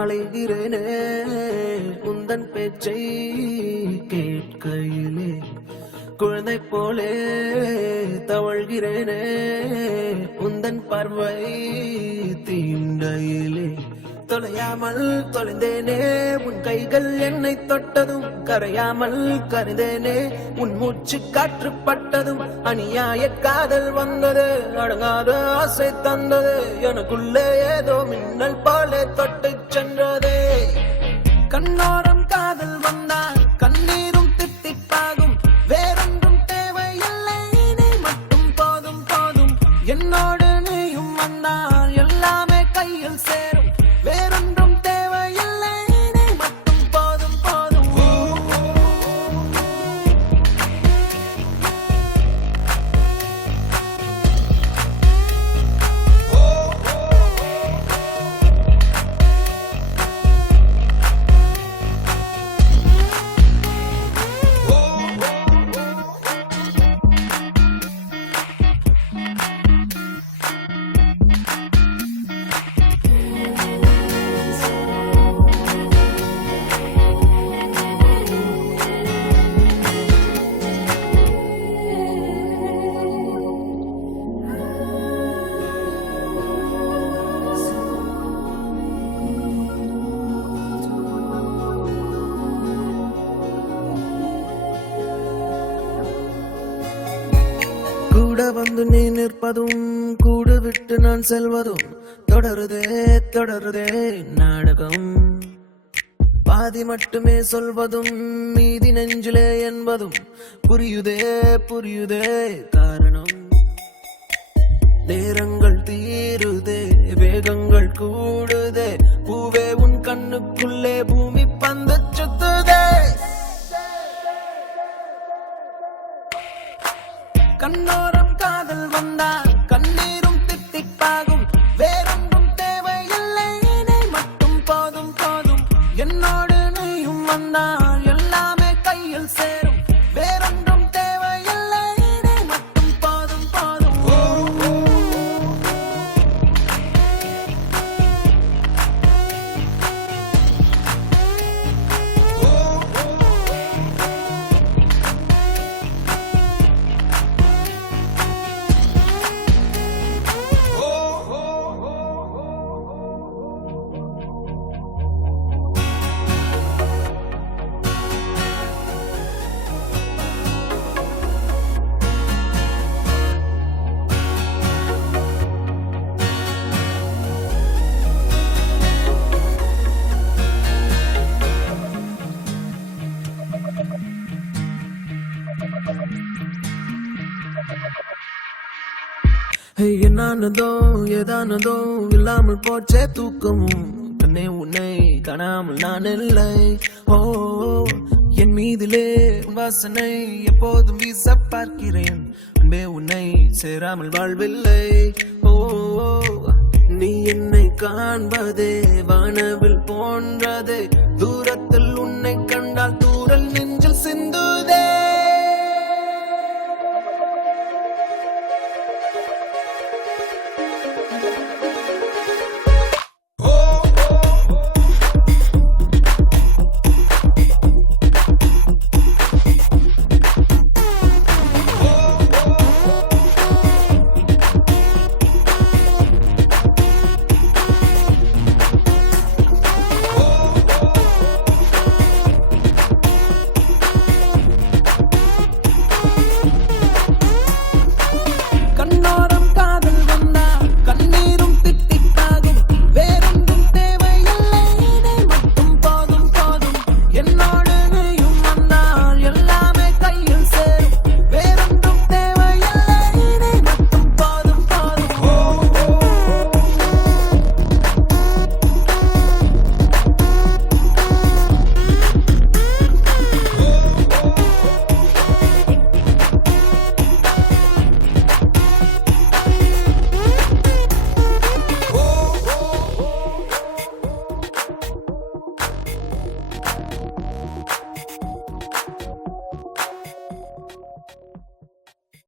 அலைகிறேனே உந்தன் பேச்சை கேட்கையிலே குழந்தை போலே தவழ்கிறேனே உந்தன் பார்வை தீண்டையிலே தொலையாமல் தொலைந்தேனே உன் கைகள் என்னை தொட்டதும் கரையாமல் கருந்தேனே உன் மூச்சு காற்று பட்டதும் அநியாய காதல் வந்தது அடங்காத ஆசை தந்தது எனக்குள்ளே ஏதோ மின்னல் போலே தொட்டு சென்றதே கண்ணோரம் காதல் வந்தால் கண்ணீரும் தித்திப்பாகும் வேறொன்றும் தேவையில்லை நீ மட்டும் போதும் போதும் என்னோடு நீயும் வந்தால் எல்லாமே கையில் சேரும் வேறொன்றும் தேவையில்லை நீ மட்டும் போதும் போதும் கூட வந்து நீ நிற்பதும் கூடு விட்டு நான் செல்வதும் தொடருதே தொடருதே நாடகம் பாதி மட்டுமே சொல்வதும் மீதி நெஞ்சிலே என்பதும் புரியுதே புரியுதே காரணம் நேரங்கள் தீருதே வேகங்கள் கூடுதே பூவே உன் கண்ணுக்குள்ளே பூமி பந்து சுத்துதே கண்ணோரம் காதல் வந்தால் கண்ணீரும் தித்திப்பாகும் வேறொன்றும் தேவையில்லை நீ மட்டும் போதும் போதும் என்னோடு நீயும் வந்தால் எல்லாமே கையில் சேரும் வேறொன்றும் தேவையில்லை நீ மட்டும் போதும் போதும் என்னானதோ ஏதானதோ இல்லாமல் போச்சே தூக்கமும் கண்ணே உன்னை காணாமல் நான் இல்லை ஓ என் மீதிலே வாசனை எப்போதும் வீச பார்க்கிறேன் அன்பே உன்னை சேராமல் வாழ்வில்லை ஓ நீ என்னை காண்பதே வானவில் போன்றதே தூரத்தில்